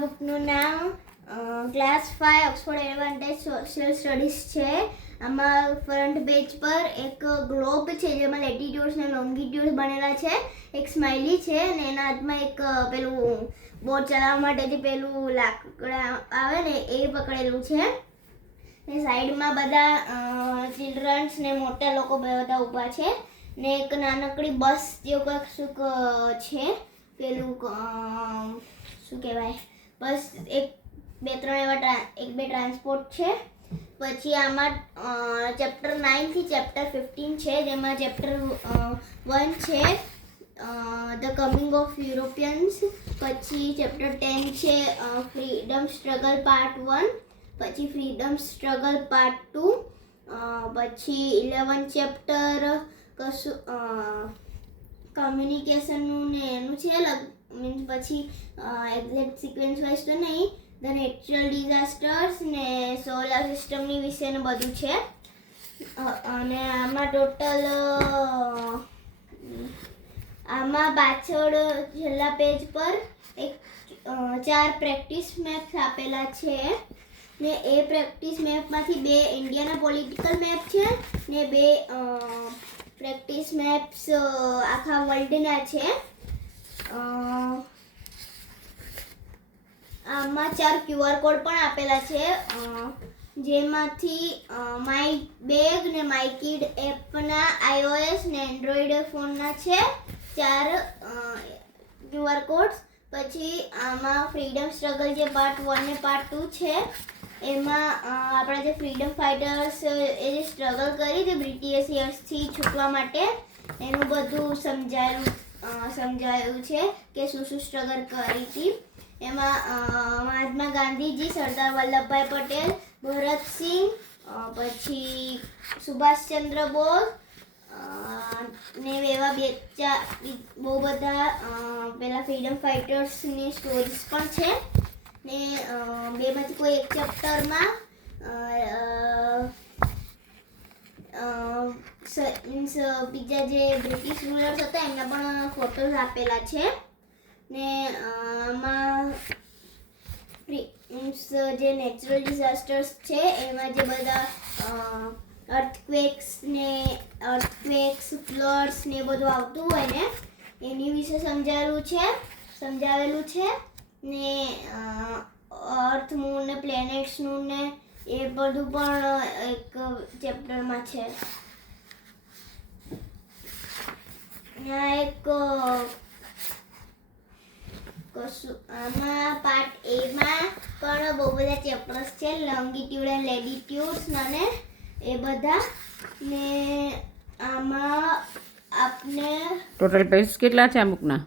બુકનું નામ class 5 Oxford advantage social studies છે. આમાં ફ્રન્ટ પેજ પર એક ગ્લોબ છે જેમાં લેટિટ્યુડ્સ ને લોંગિટ્યુડ્સ બનેલા છે. એક સ્માઇલી છે અને એના હાથમાં એક પેલું બોટ ચલાવવા માટે જે પેલું લાકડા આવે ને એ પકડેલું છે. ને સાઈડમાં બધા ચિલ્ડ્રન્સ ને મોટા લોકો બધા ઊભા છે. ને એક નાનકડી બસ જેવું કશુંક છે પેલું શું કહેવાય બસ એક બે ટ્રાન્સપોર્ટ છે. પછી આમાં ચેપ્ટર 9 થી ચેપ્ટર 15 છે જેમાં ચેપ્ટર 1 છે ધ કમિંગ ઓફ યુરોપિયન્સ. પછી ચેપ્ટર 10 છે ફ્રીડમ સ્ટ્રગલ પાર્ટ 1. પછી ફ્રીડમ સ્ટ્રગલ પાર્ટ 2. પછી 11 ચેપ્ટર કમ્યુનિકેશનનું ને એનું છે મીન્સ પછી એક્ઝેક્ટ સિક્વન્સ વાઇઝ તો નહીં, ધ નેચરલ ડિઝાસ્ટર્સ ને સોલાર સિસ્ટમની વિશેનું બધું છે. અને આમાં ટોટલ આમાં પાછળ છેલ્લા પેજ પર એક 4 પ્રેક્ટિસ મેપ્સ આપેલા છે. ને એ પ્રેક્ટિસ મેપમાંથી 2 ઇન્ડિયાના પોલિટિકલ મેપ છે ને 2 પ્રેક્ટિસ મેપ્સ આખા વર્લ્ડના છે. આમાં 4 QR કોડ પણ આપેલા છે જેમાંથી માય બેગ ને માય કિડ એપના iOS ને એન્ડ્રોઈડ ફોનના છે 4 QR કોડ્સ. પછી આમાં ફ્રીડમ સ્ટ્રગલ જે પાર્ટ 1 ને પાર્ટ 2 છે એમાં આપણા જે ફ્રીડમ ફાઇટર્સ એ જે સ્ટ્રગલ કરી હતી બ્રિટિશર્સથી છૂટવા માટે એનું બધું સમજાયું છે કે શું સ્ટ્રગલ કરી હતી. એમાં મહાત્મા ગાંધીજી, સરદાર વલ્લભભાઈ પટેલ, ભરતસિંહ, પછી સુભાષચંદ્ર બોઝ ને એવા બહુ બધા પેલા ફ્રીડમ ફાઇટર્સની સ્ટોરીઝ પણ છે. ને બેમાંથી કોઈ એક ચેપ્ટરમાં મીન્સ બીજા જે બ્રિટિશ રૂલર્સ હતા એમના પણ ફોટોઝ આપેલા છે. ને આમાં મીન્સ જે નેચરલ ડિઝાસ્ટર્સ છે એમાં જે બધા અર્થક્વેક્સ, ફ્લડ્સ ને બધું આવતું હોય ને એની વિશે સમજાવેલું છે. ને અર્થ, મૂન ને પ્લેનેટ્સનું ને એ બધું પણ એક ચેપ્ટરમાં છે. આમાં પાર્ટ A માં પણ બહુ બધા ચેપ્ટર્સ છે, લોંગિટ્યુડ એન્ડ લેટિટ્યુડ્સ અને એ બધા. ને આમાં આપને ટોટલ પેજ કેટલા છે આ બુકના?